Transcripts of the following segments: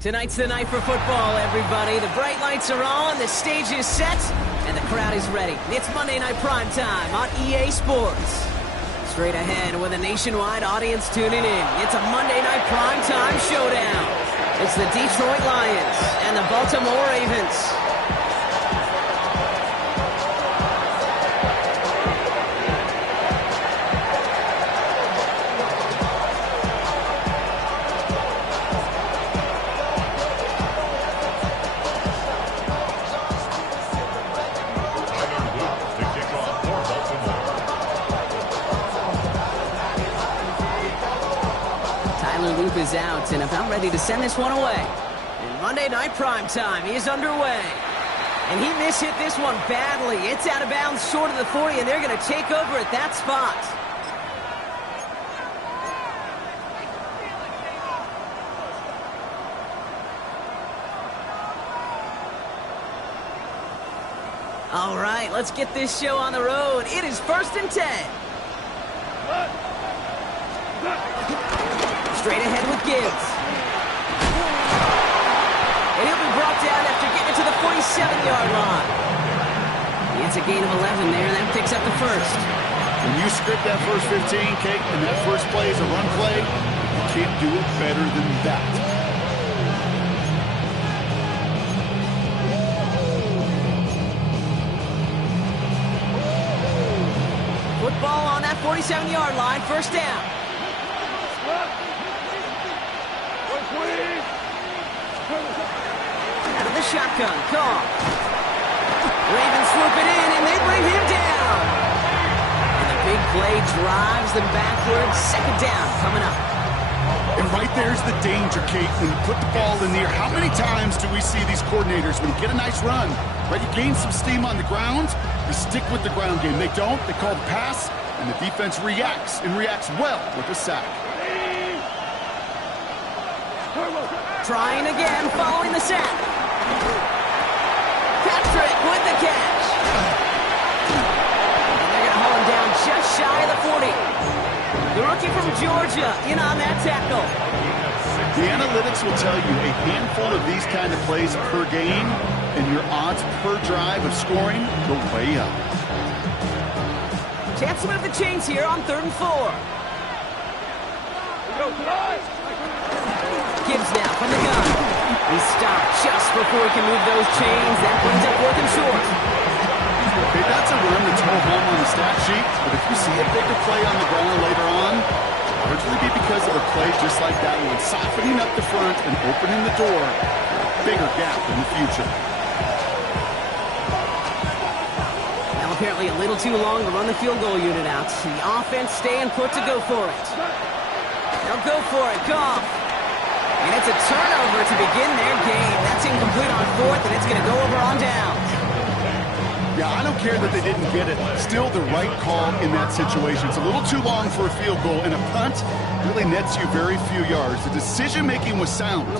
Tonight's the night for football, everybody. The bright lights are on, the stage is set, and the crowd is ready. It's Monday Night Primetime on EA Sports. Straight ahead with a nationwide audience tuning in. It's a Monday Night Primetime showdown. It's the Detroit Lions and the Baltimore Ravens. Is out and about ready to send this one away. And Monday Night Primetime is underway. And he mishit this one badly. It's out of bounds short of the 40, and they're going to take over at that spot. All right, let's get this show on the road. It is 1st and 10. Straight ahead with Gibbs. And he'll be brought down after getting to the 47-yard line. It's a gain of 11 there, and that picks up the first. When you script that first 15, Kate, and that first play is a run play, you can't do it better than that. Football on that 47-yard line, first down. Out of the shotgun, call. Ravens swoop it in, and they bring him down. And the big play drives them backwards. Second down coming up. And right there's the danger, Kate, when you put the ball in the air. How many times do we see these coordinators, when you get a nice run, right, you gain some steam on the ground, you stick with the ground game. They don't, they call the pass, and the defense reacts, and reacts well with a sack. Trying again, following the sack. Patrick with the catch. And they're going to haul him down just shy of the 40. The rookie from Georgia in on that tackle. The analytics will tell you a handful of these kind of plays per game, and your odds per drive of scoring go way up. Chance to move the chains here on 3rd and 4. Gibbs now from the gun. He's stopped just before he can move those chains. That brings up 4th and short. Okay, that's a run that's more home on the stat sheet, but if you see a bigger play on the ground later on, it'll usually be because of a play just like that one, softening up the front and opening the door for a bigger gap in the future. Now apparently a little too long to run the field goal unit out. The offense staying put to go for it. They'll go for it. Goff. And it's a turnover to begin their game. That's incomplete on 4th, and it's going to go over on downs. Yeah, I don't care that they didn't get it. Still the right call in that situation. It's a little too long for a field goal, and a punt really nets you very few yards. The decision-making was sound.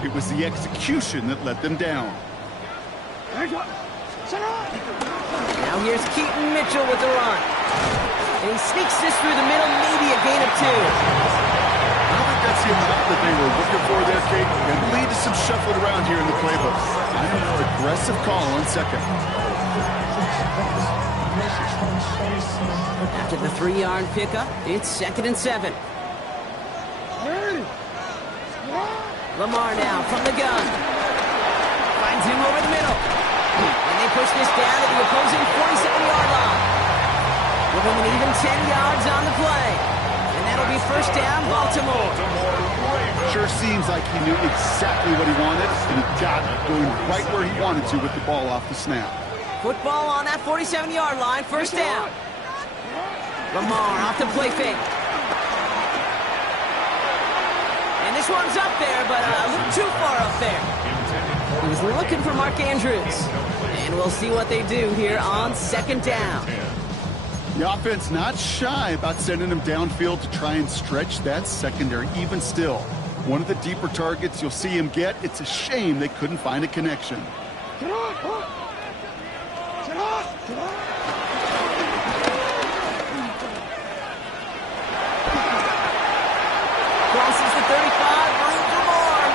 It was the execution that let them down. Now here's Keaton Mitchell with the run. And he sneaks this through the middle, maybe a gain of 2. I don't think that's the amount that they were looking for there, Kate. And lead to some shuffling around here in the playbook. I think it's an aggressive call on second. After the 3-yard pickup, it's 2nd and 7. Lamar now from the gun. Finds him over the middle. And they push this down to the opposing 47-yard line. With him an even 10 yards on the play. And that'll be first down, Baltimore. Sure seems like he knew exactly what he wanted, and he got it, going right where he wanted to with the ball off the snap. Football on that 47-yard line, first down. Lamar off the play fake. And this one's up there, but a little too far up there. He was looking for Mark Andrews. And we'll see what they do here on 2nd down. The offense not shy about sending him downfield to try and stretch that secondary. Even still, one of the deeper targets you'll see him get. It's a shame they couldn't find a connection. Crosses the 35, room for more.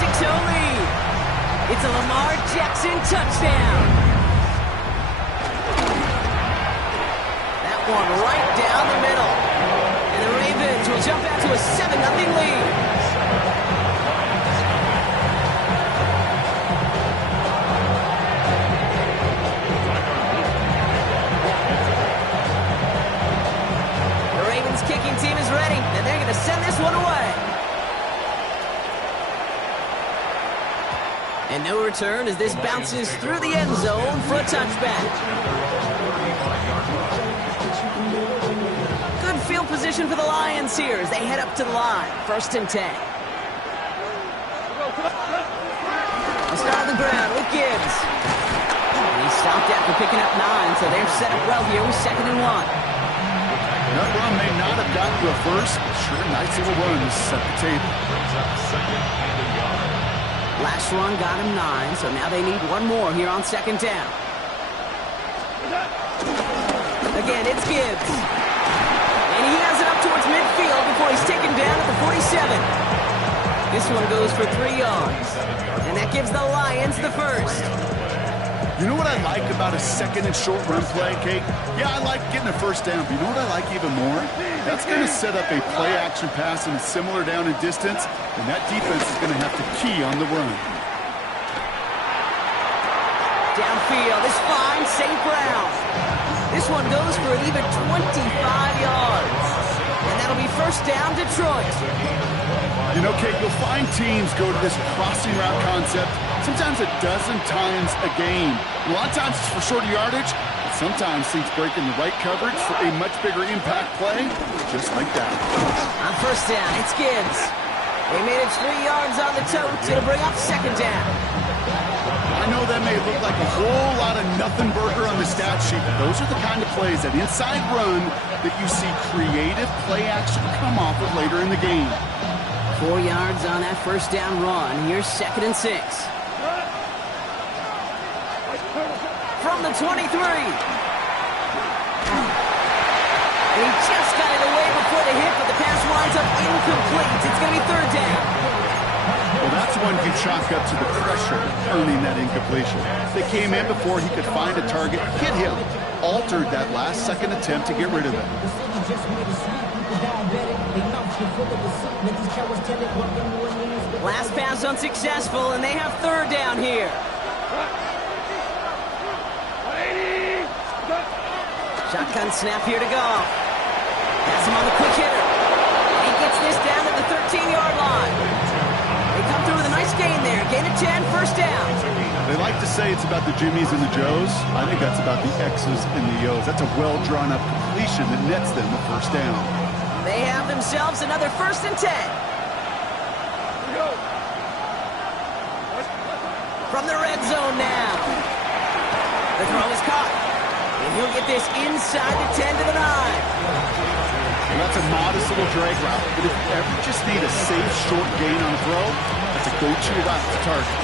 6-0 lead. It's a Lamar Jackson touchdown. That one right down the middle. And the Ravens will jump out to a 7-0 lead. Kicking team is ready, and they're going to send this one away. And no return as this bounces through the end zone for a touchback. Good field position for the Lions here as they head up to the line. 1st and 10. They start on the ground with Gibbs. And he stopped after picking up 9, so they're set up well here with 2nd and 1. That run may not have gotten to a first, but sure, nice little run to set the table. Last run got him 9, so now they need one more here on 2nd down. Again, it's Gibbs. And he has it up towards midfield before he's taken down at the 47. This one goes for 3 yards. And that gives the Lions the first. You know what I like about a 2nd and short run play, Kate? Yeah, I like getting a first down, but you know what I like even more? That's going to set up a play-action pass in a similar down and distance, and that defense is going to have to key on the run. Downfield is fine, St. Brown. This one goes for an even 25 yards. And that'll be 1st down, Detroit. You know, Kate, you'll find teams go to this crossing route concept sometimes a dozen times a game. A lot of times it's for shorter yardage, but sometimes teams break in the right coverage for a much bigger impact play, just like that. On 1st down, it's Gibbs. They made it 3 yards on the tote. It'll bring up 2nd down. I know that may look like a whole lot of nothing burger on the stat sheet, but those are the kind of plays, that inside run, that you see creative play action come off of later in the game. 4 yards on that 1st down run. Here's 2nd and 6. From the 23. And he just got it away before the hit, but the pass winds up incomplete. It's going to be 3rd down. Well, that's one you chalk up to the pressure earning that incompletion. They came in before he could find a target, hit him, altered that last 2nd attempt to get rid of it. Last pass unsuccessful, and they have 3rd down here. Shotgun snap here to go. Pass him on the quick hitter. He gets this down at the 13-yard line. They come through with a nice gain there. Gain of 10, 1st down. They like to say it's about the Jimmies and the Joes. I think that's about the X's and the O's. That's a well-drawn-up completion that nets them the 1st down. They have themselves another 1st and 10. From the red zone now. The throw is caught. And he'll get this inside the 10 to the 9. Well, that's a modest little drag route, but if you ever just need a safe, short gain on a throw, that's a go-to route to target.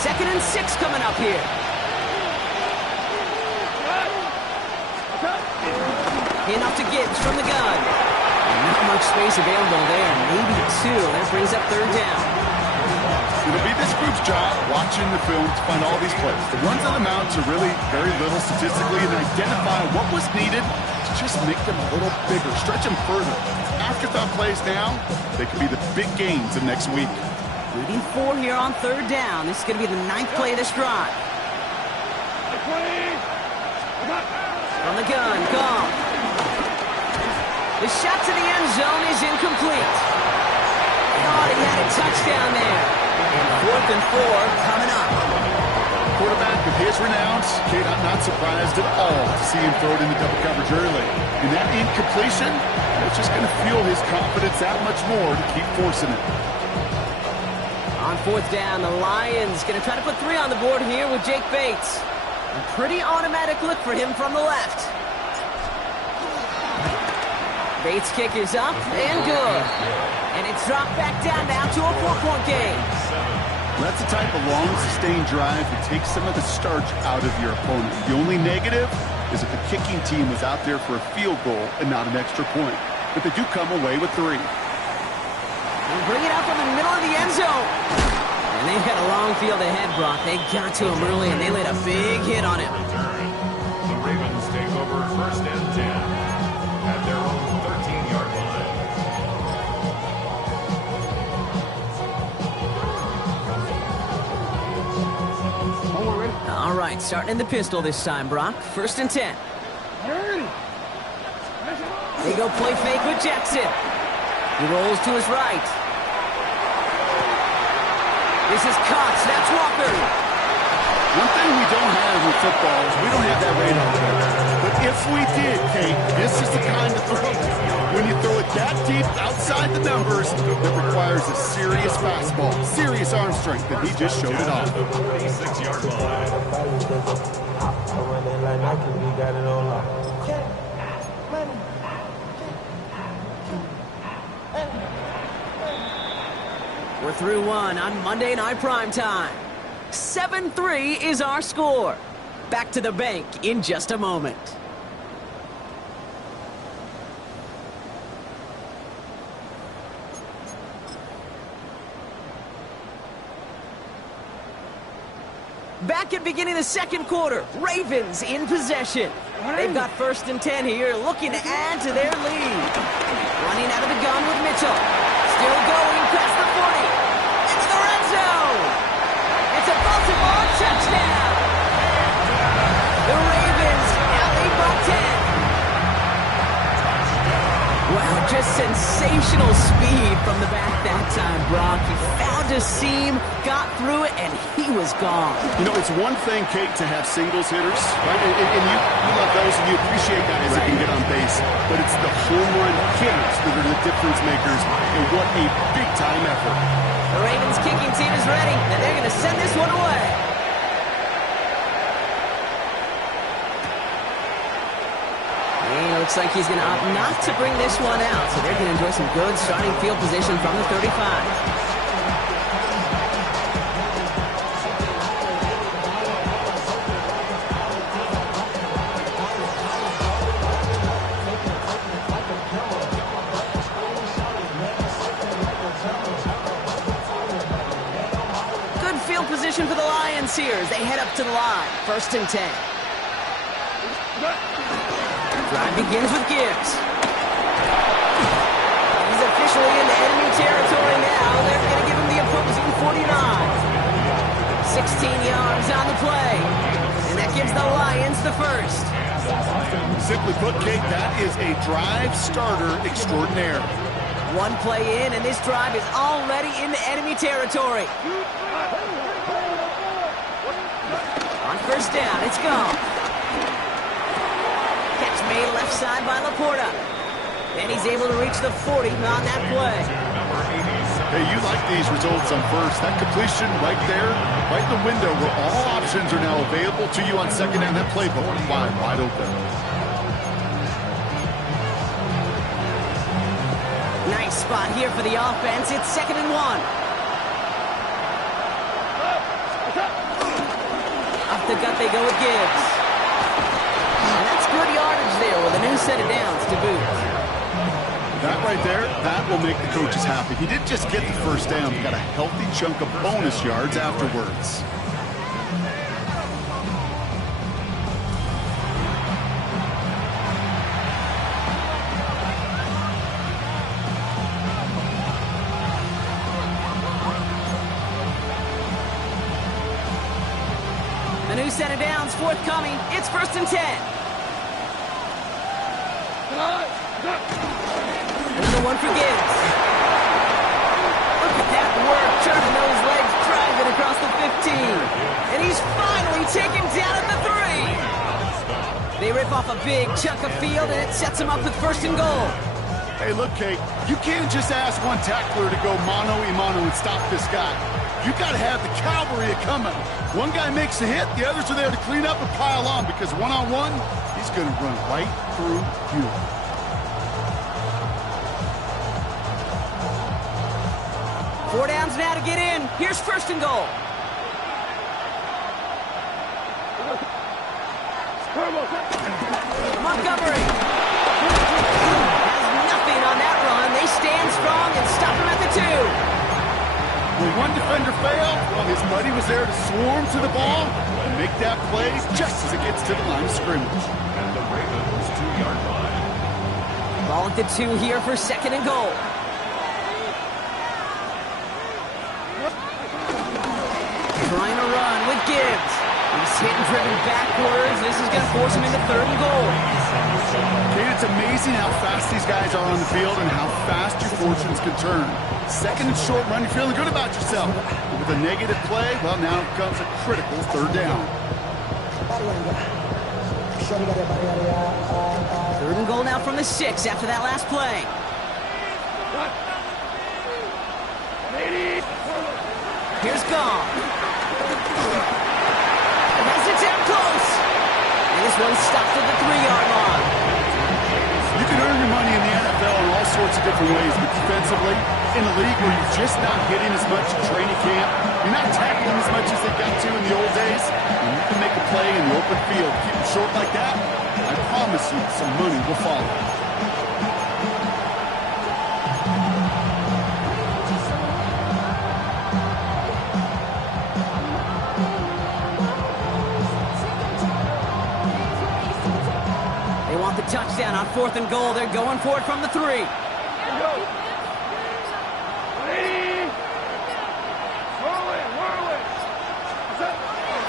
2nd and 6 coming up here. Enough to Gibbs from the gun. Not much space available there. Maybe 2. That brings up 3rd down. It'll be this group's job watching the film to find all these plays. The ones that amount to really very little statistically, and identify what was needed to just make them a little bigger, stretch them further. Afterthought plays now, they could be the big gains of next week. Leading 4 here on 3rd down. This is going to be the 9th play of this drive. From the gun, Goff. The shot to the end zone is incomplete. Thought he had a touchdown there. And 4th and 4 coming up. Quarterback with his renounce, Kate, I'm not surprised at all to see him throw it into double coverage early. And that incompletion, it's just going to fuel his confidence that much more to keep forcing it. On 4th down, the Lions going to try to put 3 on the board here with Jake Bates. A pretty automatic look for him from the left. Bates' kick is up and good. And it's dropped back down now to a 4-point game. That's the type of long, sustained drive that takes some of the starch out of your opponent. The only negative is if the kicking team was out there for a field goal and not an extra point. But they do come away with 3. And bring it out from the middle of the end zone. And they've got a long field ahead, Brock. They got to him early, and they laid a big hit on him. The Ravens take over 1st and 10 at their own 13-yard line. All right, starting in the pistol this time, Brock. 1st and 10. They go play fake with Jackson. He rolls to his right. This is caught. Snaps Walker. One thing we don't have in football is we don't have that radar there. But if we did, Kate, this is the kind of throw. When you throw it that deep outside the numbers, that requires a serious fastball, serious arm strength, and he just showed it off. The 46-yard line. We're through one on Monday Night Primetime. 7-3 is our score. Back to the bank in just a moment. Back at beginning of the second quarter, Ravens in possession. They've got 1st and 10 here, looking to add to their lead. Running out of the gun with Mitchell. Still going past the 40. Into the red zone. It's a Baltimore touchdown. The Ravens now lead by 10. Wow, just sensational speed from the back that time, Brock. He found a seam, got through it, and he was gone. You know, it's one thing, Kate, to have singles hitters, right? And you love those, and you appreciate guys that can get on base. But it's the home run hitters that are the difference makers, and what a big-time effort. The Ravens kicking team is ready, and they're going to send this one away. And it looks like he's going to opt not to bring this one out, so they're going to enjoy some good starting field position from the 35. Position for the Lions here as they head up to the line. 1st and 10. Drive begins with Gibbs. He's officially into enemy territory now. They're going to give him the opposing 49. 16 yards on the play. And that gives the Lions the 1st. Simply put, Kate, that is a drive starter extraordinaire. One play in, and this drive is already into enemy territory. On 1st down, it's gone. Catch made left side by Laporta. And he's able to reach the 40 on that play. Hey, you like these results on 1st. That completion right there, right in the window where all options are now available to you on 2nd down. That playbook wide open. Nice spot here for the offense. It's 2nd and 1. Off the gut they go with Gibbs. And that's good yardage there with a new set of downs to boot. That right there, that will make the coaches happy. He didn't just get the 1st down, he got a healthy chunk of bonus yards afterwards. A new set of downs forthcoming. It's 1st and 10. Another one for Gibbs. Look at that work, turning those legs, driving across the 15. And he's finally taken down at the 3. They rip off a big chunk of field, and it sets him up with 1st and goal. Hey, look, Kate, you can't just ask one tackler to go mano-a-mano and stop this guy. You got to have the cavalry coming. One guy makes a hit, the others are there to clean up and pile on, because one-on-one, he's going to run right through you. Four downs now to get in. Here's 1st and goal. Montgomery has nothing on that run. They stand strong and stop him at the two. When one defender failed, well, his buddy was there to swarm to the ball and make that play just as it gets to the line of scrimmage. And the Ravens 2-yard line. Ball at the 2 here for second and goal. Trying to run with Gibbs. He's hit and driven backwards. This is going to force him into third and goal. Kate, it's amazing how fast these guys are on the field and how fast your fortunes can turn. Second and short run, you're feeling good about yourself. But with a negative play, well, now comes a critical third down. Third and goal now from the 6 after that last play. Here's Gall. Has it down close. And this one stopped at the 3-yard line. You can earn your money in the NFL in all sorts of different ways, but defensively, in a league where you're just not hitting as much in training camp, you're not tackling as much as they got to in the old days, and you can make a play in the open field. Keep it short like that, I promise you some money will follow. They want the touchdown on 4th and goal. They're going for it from the 3.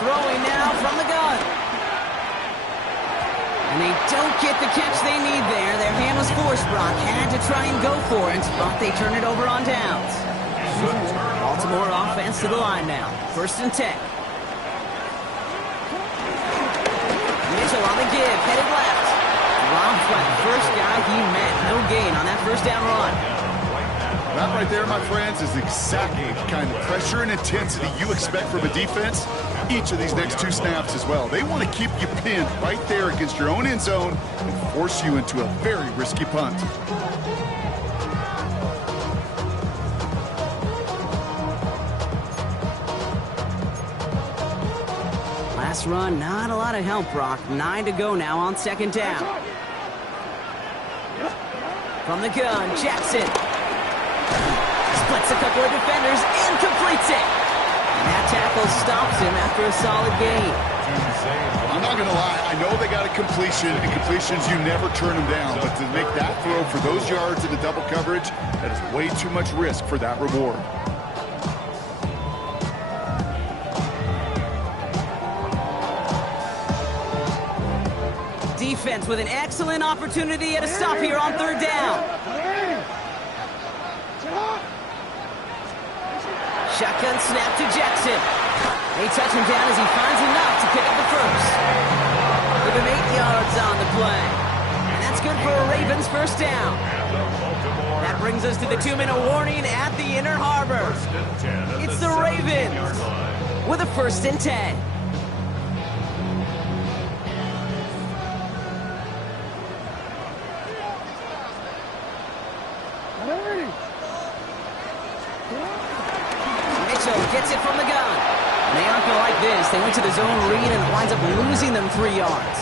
Throwing now from the gun. And they don't get the catch they need there. Their hand was forced, Brock. Had to try and go for it, but they turn it over on downs. Baltimore offense to the line now. 1st and 10. Mitchell on the give, headed left. Rob Flat, first guy he met. No gain on that first down run. That right there, my friends, is exactly the kind of pressure and intensity you expect from a defense each of these next 2 snaps as well. They want to keep you pinned right there against your own end zone and force you into a very risky punt. Last run, not a lot of help, Brock. 9 to go now on 2nd down. From the gun, Jackson. Splits a couple of defenders and completes it. And that tackle stops him after a solid gain. I'm not going to lie. I know they got a completion, and completions, you never turn them down. But to make that throw for those yards in the double coverage, that is way too much risk for that reward. Defense with an excellent opportunity at a stop here on 3rd down. Shotgun snap to Jackson. They touch him down as he finds enough to pick up the first. Give him 8 yards on the play. And that's good for a Ravens first down. That brings us to the 2-minute warning at the Inner Harbor. It's the Ravens with a 1st and 10. Mitchell gets it from the gun. And they aren't going to like this. They went to the zone read and it winds up losing them 3 yards.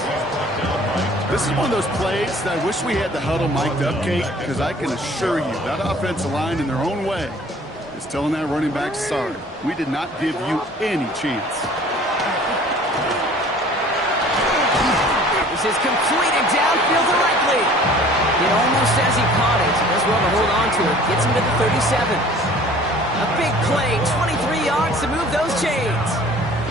This is one of those plays that I wish we had the huddle mic'd up, Kate, because I can assure you that offensive line in their own way is telling that running back, sorry, we did not give you any chance. This is completed downfield directly. It almost as he caught it. He does well to hold on to it. Gets him to the 37. A big play, 23 yards to move those chains.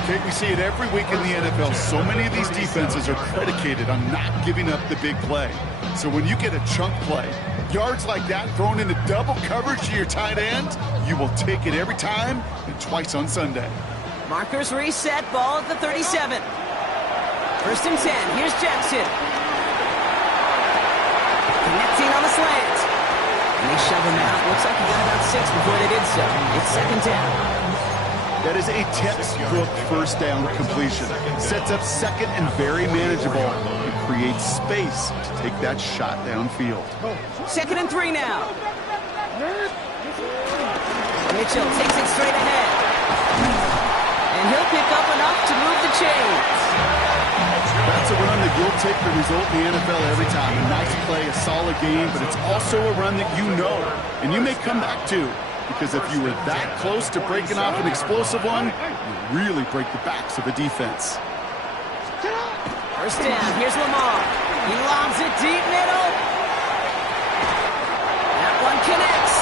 Kate, we see it every week in the NFL. So many of these defenses are predicated on not giving up the big play. So when you get a chunk play, yards like that thrown into double coverage to your tight end, you will take it every time and twice on Sunday. Markers reset, ball at the 37. 1st and 10, here's Jackson. Connecting on the slant. And they shove him out. Looks like he got about 6 before they did so. It's 2nd down. That is a textbook first down completion. Sets up second and very manageable. It creates space to take that shot downfield. 2nd and 3 now. Mitchell takes it straight ahead. And he'll pick up enough to move the chains. That's a run that you'll take the result in the NFL every time. A nice play, a solid game, but it's also a run that you know and you may come back to because if you were that close to breaking off an explosive one, you really break the backs of a defense. First down, here's Lamar. He lobs it deep middle. That one connects.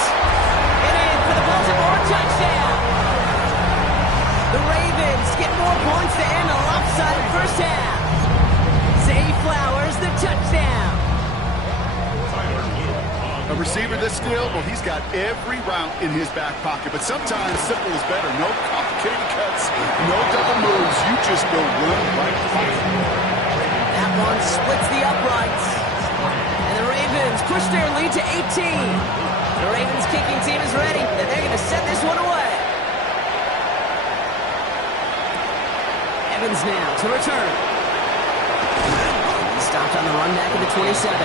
It in for the Baltimore touchdown. The Ravens get more points to end a lopsided first half. Zay Flowers, the touchdown. A receiver this skilled, well, he's got every route in his back pocket, but sometimes simple is better. No complicated cuts, no double moves. You just go run right fight. That one splits the uprights. And the Ravens push their lead to 18. The Ravens kicking team is ready, and they're going to send this one away. Evans now to return. He stopped on the run back at the 27.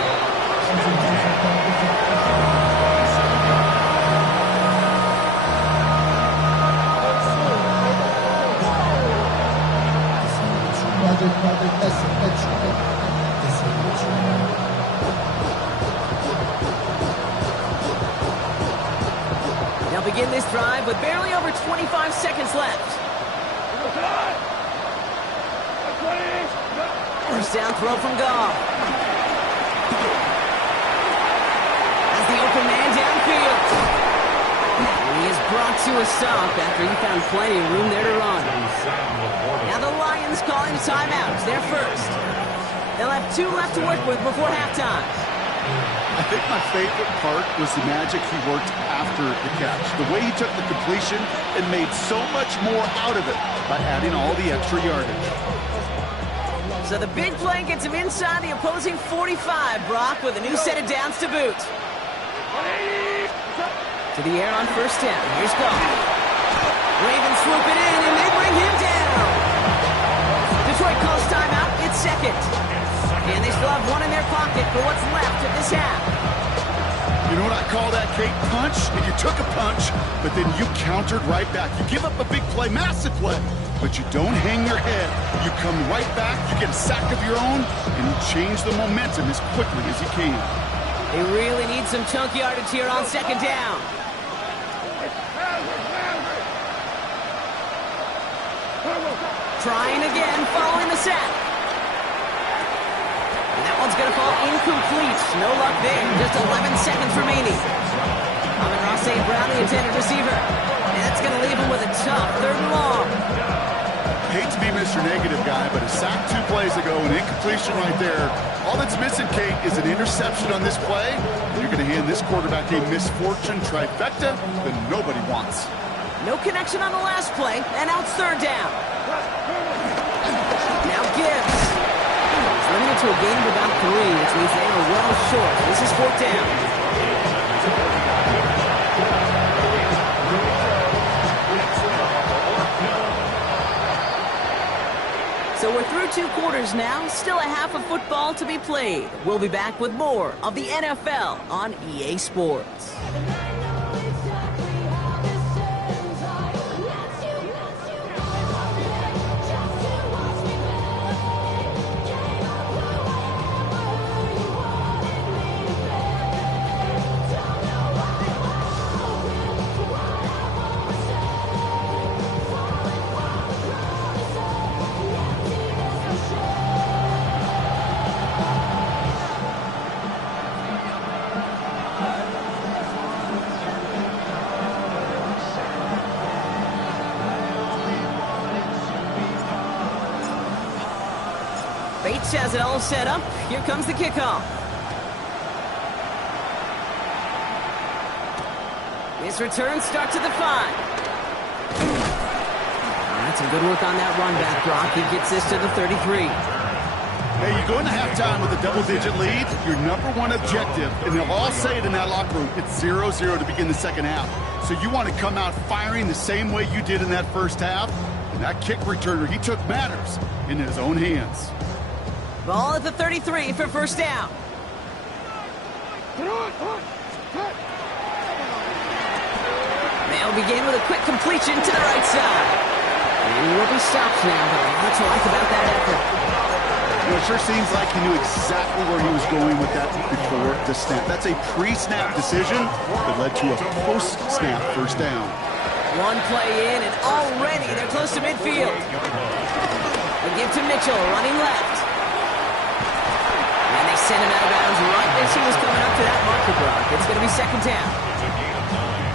They'll begin this drive with barely over 25 seconds left. First down throw from Goff. As the open man downfield. And he is brought to a stop after he found plenty of room there to run. Now the Lions calling a timeout. It's their first. They'll have 2 left to work with before halftime. I think my favorite part was the magic he worked after the catch. The way he took the completion and made so much more out of it by adding all the extra yardage. So the big play gets him inside the opposing 45, Brock, with a new set of downs to boot. To the air on first down. Here's Goff. Ravens swoop it in, and they bring him down. Detroit calls timeout. It's second. And they still have one in their pocket for what's left of this half. You know what I call that, Kate? Punch, and you took a punch, but then you countered right back. You give up a big play, massive play, but you don't hang your head. You come right back, you get a sack of your own, and you change the momentum as quickly as you can. They really need some chunk yardage here on second down. Trying again, following the sack. And that one's going to fall incomplete. No luck there. Just 11 seconds remaining. Amon-Ra St. Brown, the intended receiver. And that's going to leave him with a tough 3rd and long. Hate to be Mr. Negative guy, but a sack 2 plays ago, an incompletion right there. All that's missing, Kate, is an interception on this play. You're going to hand this quarterback a misfortune trifecta that nobody wants. No connection on the last play, and now it's 3rd down. Now Gibbs. He's limited to a gain of about 3, which means they are well short. This is 4th down. So we're through 2 quarters now, still a half of football to be played. We'll be back with more of the NFL on EA Sports. Bates has it all set up. Here comes the kickoff. This return starts at the 5. That's some good work on that run back, Brock. He gets this to the 33. Hey, you go into halftime with a double-digit lead, your number 1 objective, and they'll all say it in that locker room, it's 0-0 to begin the second half. So you want to come out firing the same way you did in that first half, and that kick returner, he took matters in his own hands. Ball at the 33 for first down. They'll begin with a quick completion to the right side. And he will be stopped now, but lots to like about that effort. It sure seems like he knew exactly where he was going with that before the snap. That's a pre-snap decision that led to a post-snap first down. One play in, and already they're close to midfield. They give to Mitchell, running left. And they send him out of bounds right as he was coming up to that marker, Brock. It's going to be second down.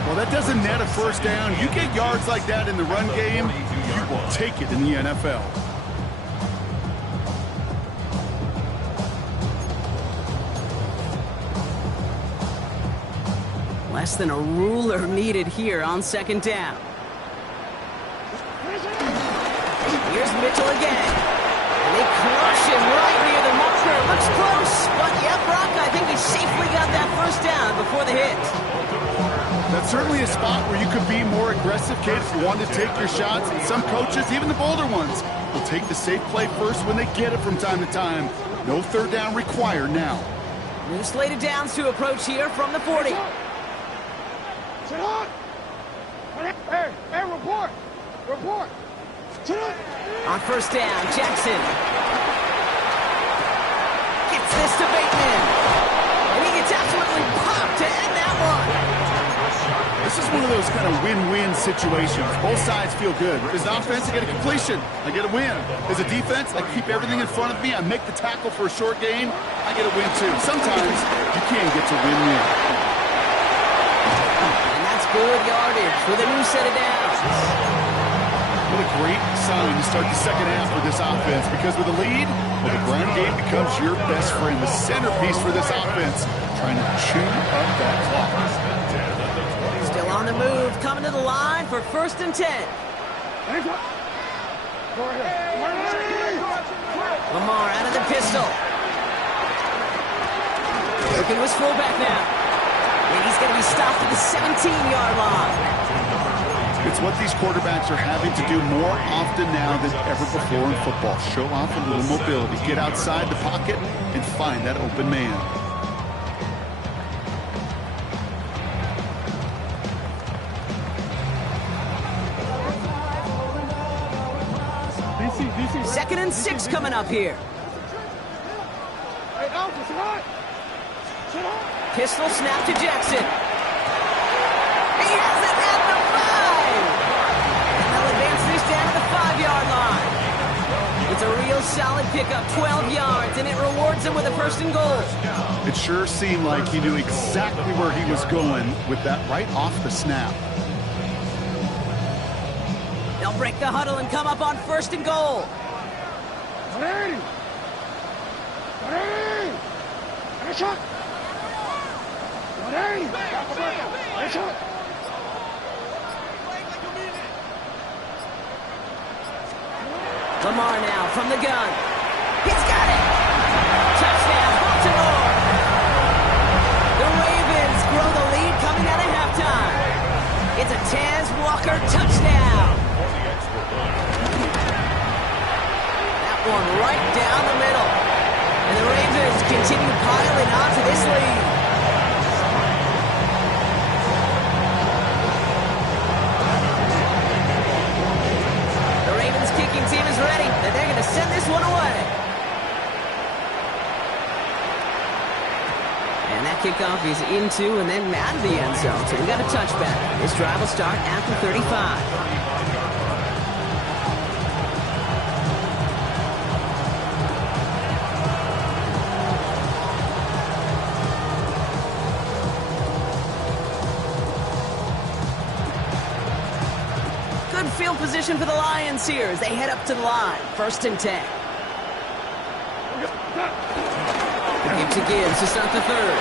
Well, that doesn't net a first down. You get yards like that in the run game, you will take it in the NFL. Less than a ruler needed here on second down. Here's Mitchell again. And they crush him right near the marker. Looks close, but yeah, Brock, I think he safely got that first down before the hit. That's certainly a spot where you could be more aggressive, kid, if you want to take your shots. And some coaches, even the bolder ones, will take the safe play first when they get it from time to time. No third down required now. New slated downs to approach here from the 40. Sit on! Hey, report! Report! Sit on! On first down, Jackson gets this to Bateman. And he gets absolutely popped to end that one. This is one of those kind of win-win situations. Both sides feel good. As an offense, I get a completion. I get a win. As a defense, I keep everything in front of me. I make the tackle for a short gain. I get a win, too. Sometimes you can get to win-win. And that's good yardage with a new set of downs. What a great sign to start the second half for this offense, because with a lead, well, the ground game becomes your best friend, the centerpiece for this offense, trying to chew up that clock. Still on the move, coming to the line for first and 10. Lamar out of the pistol. Looking to his fullback now. And he's going to be stopped at the 17-yard line. It's what these quarterbacks are having to do more often now than ever before in football. Show off a little mobility. Get outside the pocket and find that open man. Second and 6 coming up here. Pistol snap to Jackson. He has it at the 5. And they'll advance this down to the 5-yard line. It's a real solid pickup, 12 yards, and it rewards him with a first and goal. It sure seemed like he knew exactly where he was going with that right off the snap. They'll break the huddle and come up on first and goal. Lamar now from the gun. He's got it! Touchdown, Baltimore! The Ravens grow the lead coming out of halftime. It's a Taz Walker touchdown. That one right down the middle. And the Ravens continue piling on to this lead. The Ravens kicking team is ready, and they're going to send this one away. And that kickoff is into and then out of the end zone, so we got a touchback. This drive will start after 35. Field position for the Lions here as they head up to the line. First and 10. The give to Gibbs to start the third.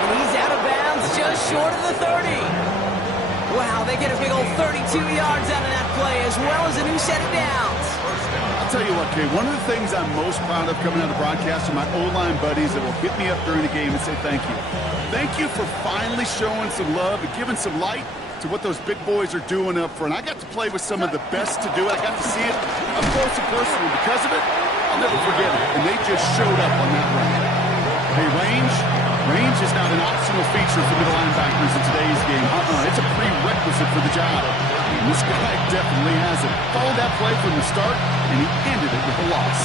And he's out of bounds just short of the 30. Wow, they get a big old 32 yards out of that play as well as a new set of downs. I'll tell you what, Kay, one of the things I'm most proud of coming out of the broadcast are my O-line buddies that will hit me up during the game and say thank you. Thank you for finally showing some love and giving some light to what those big boys are doing up front. I got to play with some of the best to do it. I got to see it up close and personal. Because of it, I'll never forget it. And they just showed up on that run. Hey, range is not an optional feature for middle linebackers in today's game. It's a prerequisite for the job. This guy definitely has it. Followed that play from the start, and he ended it with a loss.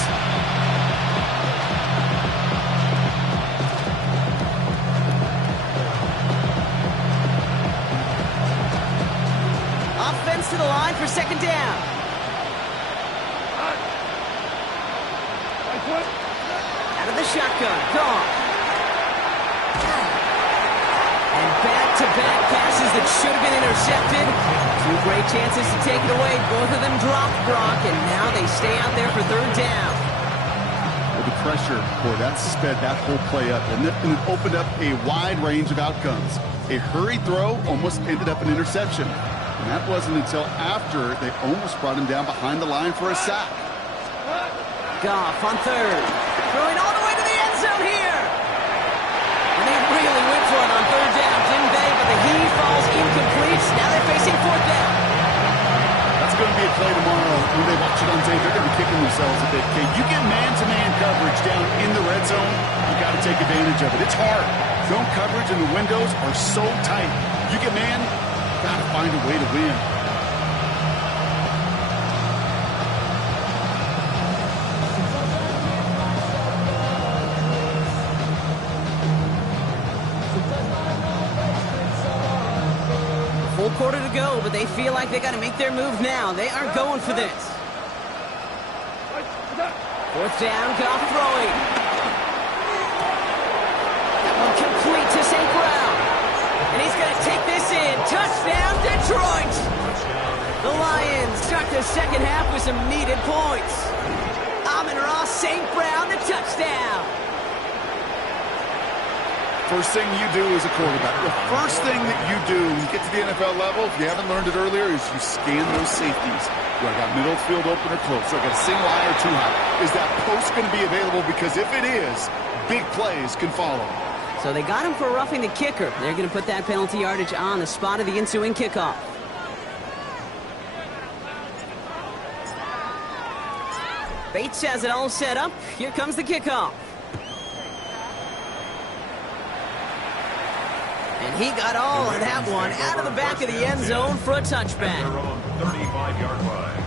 Offense to the line for second down. Out of the shotgun, gone. And back-to-back passes that should have been intercepted. Two great chances to take it away. Both of them dropped, Brock, and now they stay out there for third down. With the pressure, boy, that sped that whole play up, and it opened up a wide range of outcomes. A hurried throw almost ended up an interception. And that wasn't until after they almost brought him down behind the line for a sack. Goff on third. Throwing all the way to the end zone here. And they really went for it on third down, didn't they? But the heave falls incomplete. Now they're facing fourth down. That's going to be a play tomorrow. When they watch it on tape, they're going to be kicking themselves a bit. Kate, you get man-to-man coverage down in the red zone, you got to take advantage of it. It's hard. Zone coverage and the windows are so tight. You get man, got to find a way to win. Full quarter to go, but they feel like they got to make their move now. They are going for this. Fourth down, Goff throwing. That one complete to St. Brown. And he's going to take this in. Touchdown, Detroit! The Lions start the second half with some needed points. Amon-Ra St. Brown, the touchdown. First thing you do as a quarterback, the first thing that you do when you get to the NFL level, if you haven't learned it earlier, is you scan those safeties. Do I got middle field open or close? Do I got a single eye or two high? Is that post going to be available? Because if it is, big plays can follow. So they got him for roughing the kicker. They're going to put that penalty yardage on the spot of the ensuing kickoff. Bates has it all set up. Here comes the kickoff. And he got all of that one out of the back of the end zone for a touchback. Their own 35-yard line.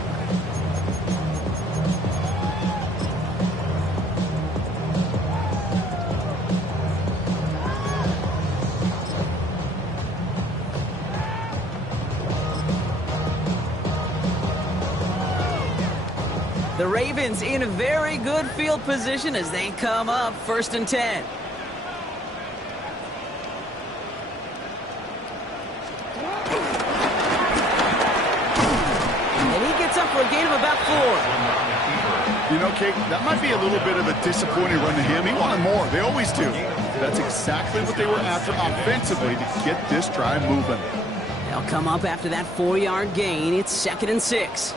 The Ravens in a very good field position as they come up 1st and 10. Up for a gain of about 4. You know, Kate, that might be a little bit of a disappointing run to him. He wanted more. They always do. That's exactly what they were after offensively to get this drive moving. They'll come up after that 4-yard gain. It's 2nd and 6.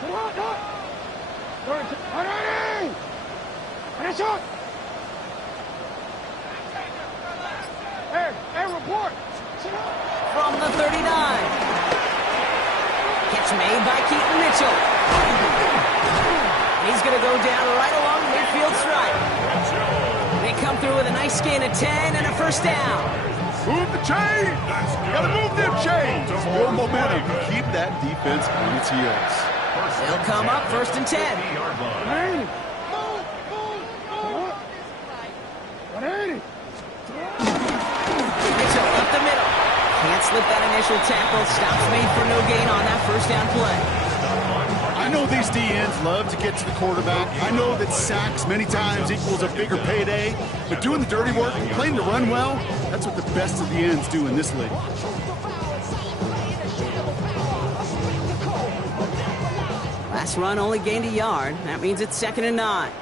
Hey, report. From the 39. Catch made by Keaton Mitchell. He's going to go down right along the midfield stripe. They come through with a nice gain of 10 and a first down. Move the chains! Gotta move them chains! More momentum. Keep that defense on its heels. They'll come up 1st and 10. Mitchell up the middle. Can't slip that initial tackle. Stops made for no gain on that first down play. I know these DNs love to get to the quarterback. I know that sacks many times equals a bigger payday. But doing the dirty work, playing to run well, that's what the best of the ends do in this league. Last run only gained a yard. That means it's 2nd and 9.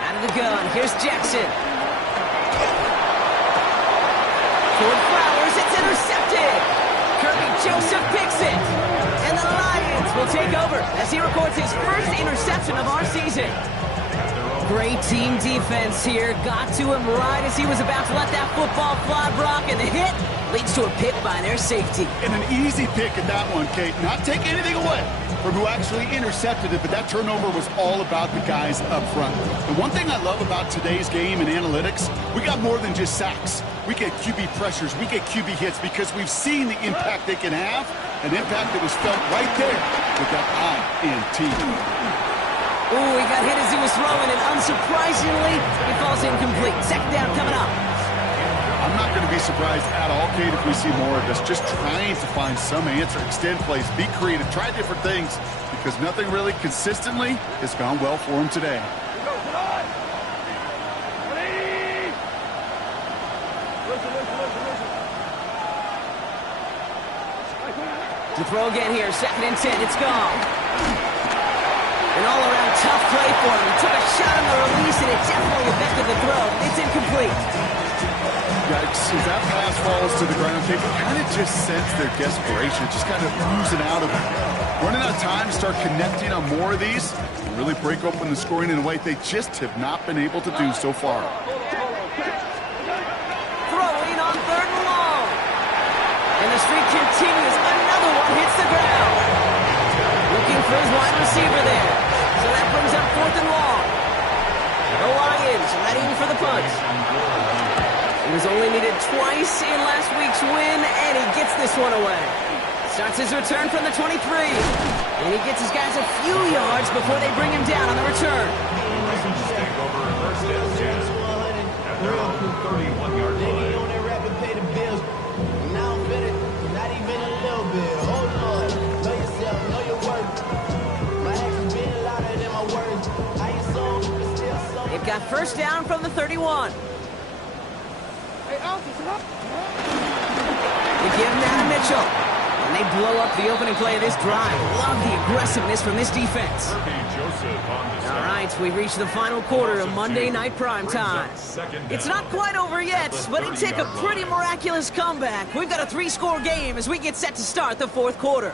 Out of the gun, here's Jackson. Toward Flowers, it's intercepted. Kirby Joseph picks it. And the Lions will take over as he records his first interception of our season. Great team defense here. Got to him right as he was about to let that football fly, Brock, and the hit leads to a pick by their safety. And an easy pick at that one, Kate. Not take anything away from who actually intercepted it, but that turnover was all about the guys up front. The one thing I love about today's game and analytics, we got more than just sacks. We get QB pressures, we get QB hits because we've seen the impact they can have, an impact that was felt right there with that INT. Ooh, he got hit as he was throwing, and unsurprisingly, he falls incomplete. Second down coming up. I'm not going to be surprised at all, Kate, if we see more of this. Just trying to find some answer, extend plays, be creative, try different things, because nothing really consistently has gone well for him today. To throw again here, 2nd and 10, it's gone. An all-around tough play for him. He took a shot on the release, and it definitely affected the throw. It's incomplete. Yikes, as that pass falls to the ground, they kind of just sense their desperation, just kind of oozing out of it. Running out of time to start connecting on more of these and really break open the scoring in a way they just have not been able to do so far. Throwing on 3rd and long. And the streak continues. Another one hits the ground. Looking for his wide receiver there. So that brings up 4th and long. The Lions readying for the punt. He was only needed twice in last week's win, and he gets this one away. Starts his return from the 23. And he gets his guys a few yards before they bring him down on the return. Ravens take over 1st and 10 at their own 31-yard line. They've got 1st down from the 31. They give now to Mitchell. And they blow up the opening play of this drive. Love the aggressiveness from this defense. All right, we reach the final quarter of Monday Night Primetime. It's not quite over yet, but it took a pretty miraculous comeback. We've got a 3-score game as we get set to start the 4th quarter.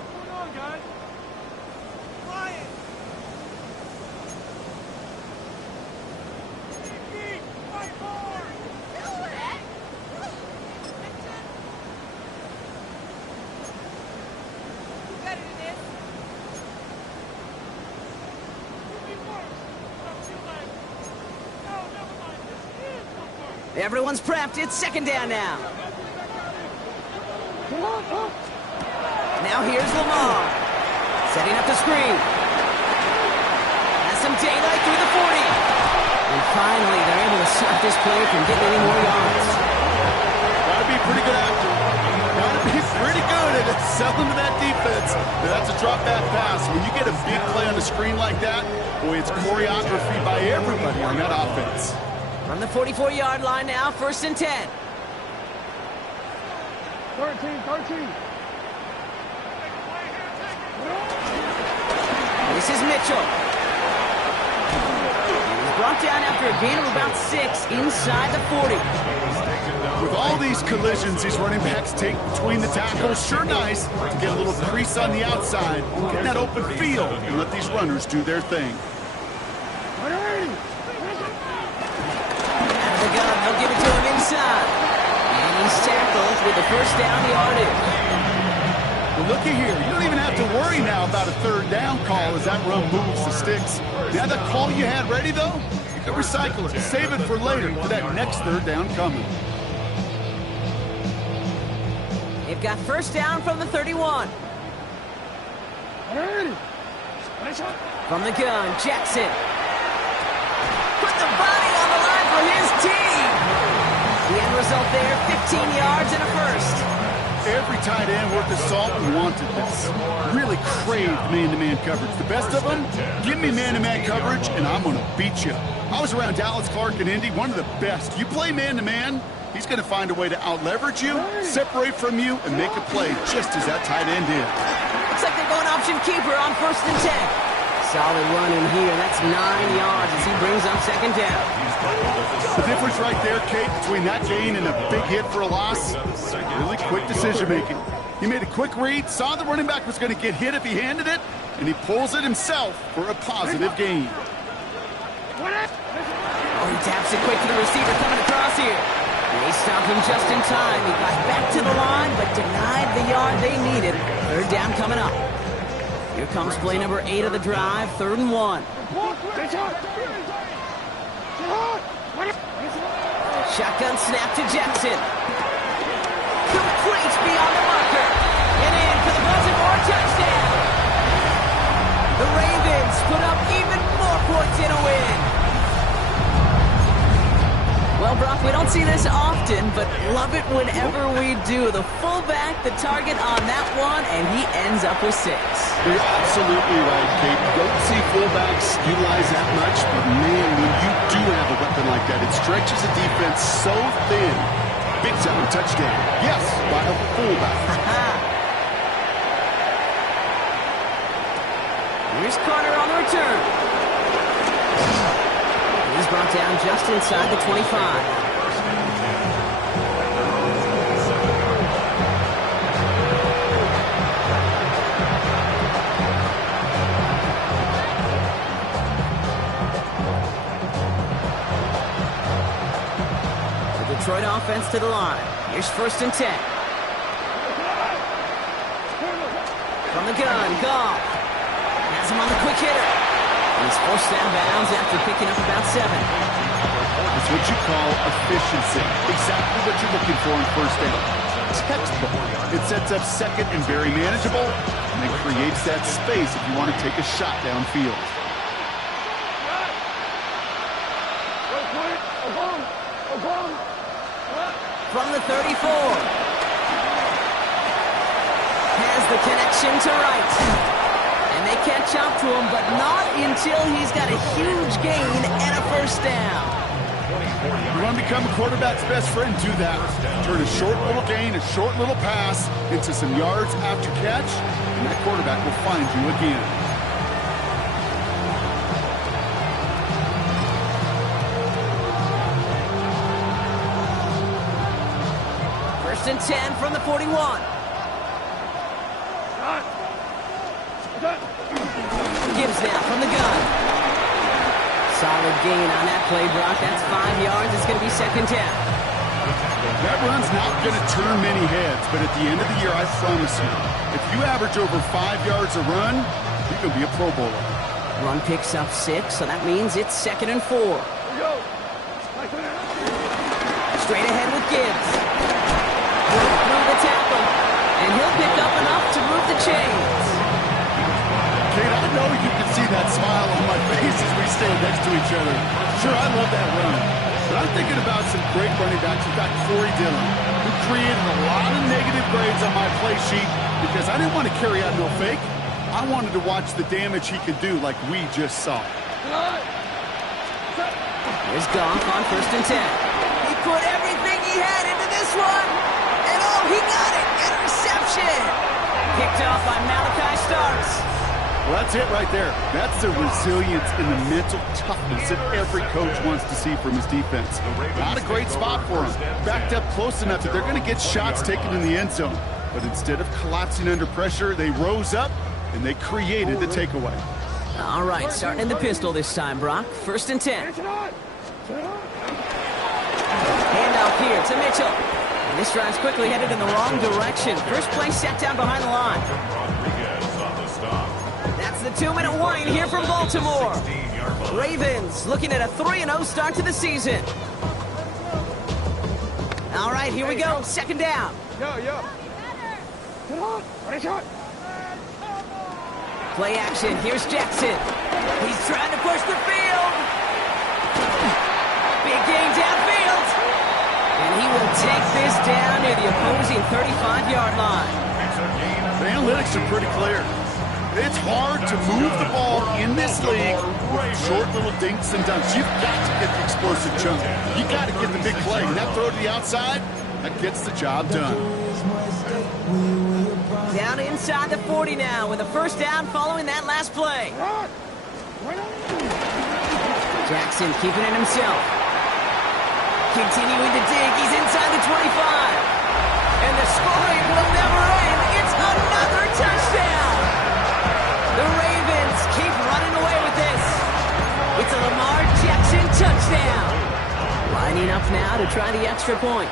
Everyone's prepped. It's 2nd down now. Now here's Lamar. Setting up the screen. Has some daylight through the 40. And finally, they're able to stop this play from getting any more yards. Gotta be pretty good after. Gotta be pretty good at selling to that defense. Now, that's a drop back pass. When you get a big play on the screen like that, boy, it's choreography by everybody on that offense. From the 44-yard line now, 1st and 10. 13. This is Mitchell. He was brought down after a gain of about 6 inside the 40. With all these collisions these running backs take between the tackles, sure nice to get a little crease on the outside, get that open field, and let these runners do their thing. They'll give it to him inside. And he's tackled with the 1st down yardage. Well, looky here. You don't even have to worry now about a 3rd down call as that run moves the sticks. Now that call you had ready, though, you can recycle it. Save it for later for that next 3rd down coming. They've got 1st down from the 31. From the gun, Jackson. Put the body on the line for his team. The end result there, 15 yards and a 1st. Every tight end worth his salt wanted this. Really craved man-to-man coverage. The best of them, give me man-to-man coverage, and I'm going to beat you. I was around Dallas Clark and Indy, one of the best. You play man-to-man, he's going to find a way to out-leverage you, separate from you, and make a play just as that tight end did. Looks like they're going option keeper on 1st and 10. Solid run in here. That's 9 yards as he brings up 2nd down. The difference right there, Kate, between that gain and a big hit for a loss, really quick decision-making. He made a quick read, saw the running back was going to get hit if he handed it, and he pulls it himself for a positive gain. Taps it quick to the receiver coming across here. They stopped him just in time. He got back to the line, but denied the yard they needed. Third down coming up. Here comes play number 8 of the drive, 3rd and 1. Shotgun snap to Jackson. Complete beyond the marker. And in for the Baltimore touchdown. The Ravens put up even more points in a win. Well, Brock, we don't see this often, but love it whenever we do. The fullback, the target on that one, and he ends up with 6. You're absolutely right, Kate. You don't see fullbacks utilize that much, but man, when you do have a weapon like that, it stretches a defense so thin. Big time touchdown. Yes, by a fullback. Here's Carter on the return. He's brought down just inside the 25. Detroit offense to the line. Here's 1st and 10. From the gun, Goff. Has him on the quick hitter. And he's forced out of bounds after picking up about 7. It's what you call efficiency. Exactly what you're looking for in 1st down. Textbook. It sets up 2nd and very manageable, and it creates that space if you want to take a shot downfield. From the 34. Has the connection to Wright. And they catch up to him, but not until he's got a huge gain and a 1st down. You want to become a quarterback's best friend, do that. Turn a short little gain, a short little pass into some yards after catch, and that quarterback will find you again. And 10 from the 41. Gibbs now from the gun. Solid gain on that play, Brock. That's 5 yards. It's going to be 2nd down. That run's not going to turn many heads, but at the end of the year, I promise you, if you average over 5 yards a run, you're going to be a Pro Bowler. Run picks up 6, so that means it's 2nd and 4. Straight ahead with Gibbs. Through the tackle, and he'll pick up enough to move the chains. Kate, I know you can see that smile on my face as we stand next to each other. Sure, I love that run, but I'm thinking about some great running backs. We've got Corey Dillon, who created a lot of negative grades on my play sheet because I didn't want to carry out no fake. I wanted to watch the damage he could do like we just saw. Here's Goff on 1st and 10. He put everything he had into this one. And oh, he got it! Interception! Picked off by Malachi Starks. Well, that's it right there. That's the resilience and the mental toughness that every coach wants to see from his defense. Not a great spot for him. Backed up close enough that they're going to get shots taken in the end zone. But instead of collapsing under pressure, they rose up and they created the takeaway. All right, starting in the pistol this time, Brock. 1st and 10. Handoff here to Mitchell. And this drive's quickly headed in the wrong direction. First play set down behind the line. That's the 2-minute warning here from Baltimore. Ravens looking at a 3-0 start to the season. All right, here we go. 2nd down. Play action. Here's Jackson. He's trying to push the field. Big gain downfield. And he will take this down near the opposing 35-yard line. The analytics are pretty clear. It's hard to move the ball in this league with short little dinks and dunks. You've got to get the explosive chunk. You've got to get the big play. And that throw to the outside, that gets the job done. Down inside the 40 now with a 1st down following that last play. Jackson keeping it himself. Continuing to dig. He's inside the 25. And the scoring will never end. It's another touchdown. The Ravens keep running away with this. It's a Lamar Jackson touchdown. extra point.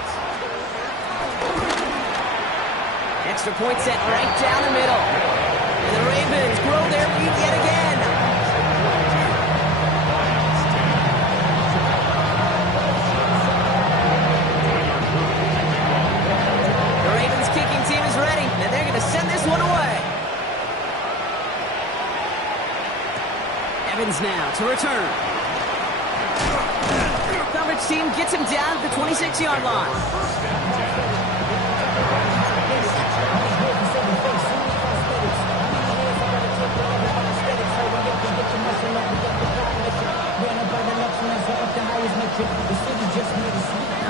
Extra point set right down the middle. And the Ravens grow their lead yet again. The Ravens kicking team is ready, and they're going to send this one away. Evans now to return. Coverage team gets him down at the 26-yard line.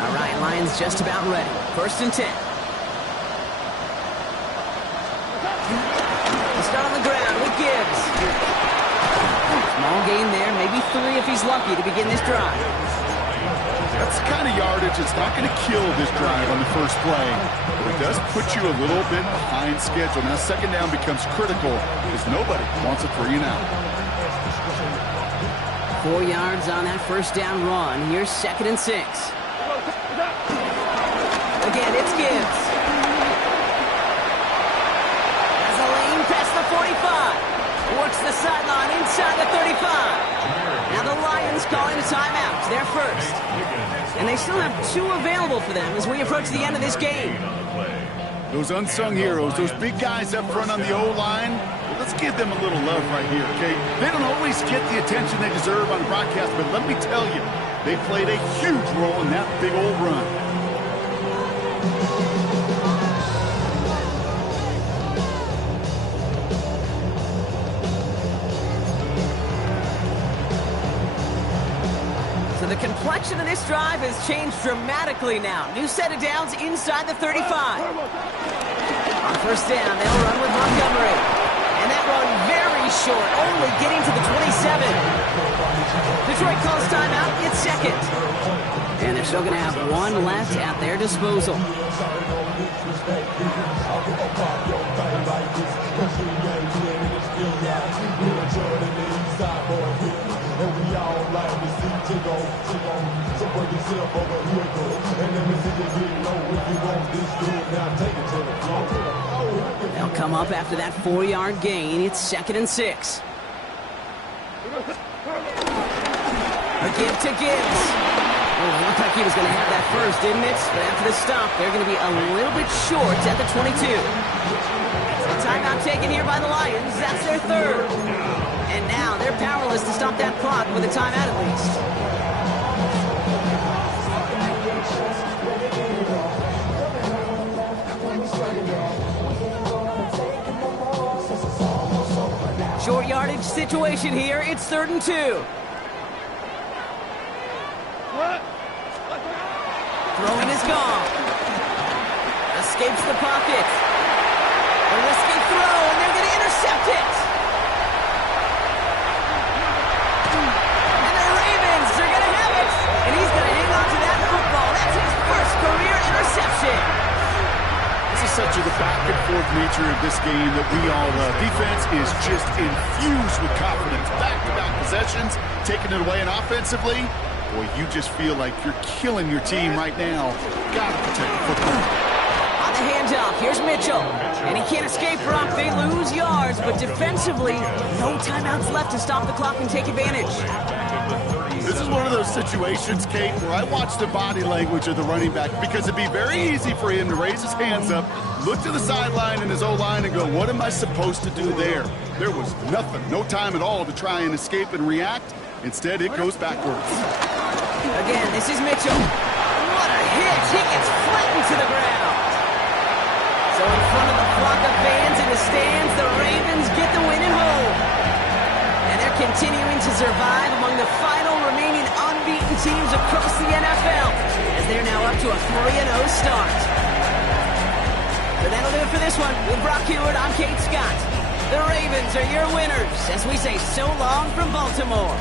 All right, Lions just about ready. 1st and 10. They start on the ground with Gibbs. Small gain there, maybe 3 if he's lucky to begin this drive. That's the kind of yardage that's not going to kill this drive on the first play, but it does put you a little bit behind schedule. Now, 2nd down becomes critical because nobody wants a 3 and out. 4 yards on that 1st down run. Here's 2nd and 6. Again, it's Gibbs. Has a lane past the 45. Works the sideline inside the 35. Now the Lions calling a timeout. They're first. And they still have 2 available for them as we approach the end of this game. Those unsung heroes, those big guys up front on the O-line, let's give them a little love right here, okay? They don't always get the attention they deserve on the broadcast, but let me tell you, they played a huge role in that big old run. So the complexion of this drive has changed dramatically now. New set of downs inside the 35. On 1st down, they'll run with Montgomery. And that run very short, only getting to the 27. Detroit calls timeout. It's 2nd. And they're still going to have 1 left at their disposal. They'll come up after that 4-yard gain. It's 2nd and 6. A give to Gibbs. Oh, it looked like he was going to have that first, didn't it? But after the stop, they're going to be a little bit short at the 22. A timeout taken here by the Lions. That's their 3rd. And now they're powerless to stop that clock with a timeout at least. Short yardage situation here. It's 3rd and 2. Throwing is gone. Escapes the pocket. A risky throw, and they're going to intercept it. And the Ravens are going to have it. And he's going to hang on to that football. That's his first career interception. This is such the back-and-forth nature of this game that we all love. Defense is just infused with confidence. Back-to-back possessions, taking it away, and offensively, boy, you just feel like you're killing your team right now. Got to protect the football. On the handoff, here's Mitchell. And he can't escape Brock. They lose yards, but defensively, no timeouts left to stop the clock and take advantage. This is one of those situations, Kate, where I watch the body language of the running back because it'd be very easy for him to raise his hands up, look to the sideline and his O-line and go, what am I supposed to do there? There was nothing, no time at all to try and escape and react. Instead, it goes backwards. Again, this is Mitchell. What a hit! He gets flattened to the ground. So in front of the flock of fans in the stands, the Ravens get the win at home. And they're continuing to survive among the final remaining unbeaten teams across the NFL, as they're now up to a 3-0 start. But that'll do it for this one. With Brock Huard, I'm Kate Scott. The Ravens are your winners, as we say so long from Baltimore.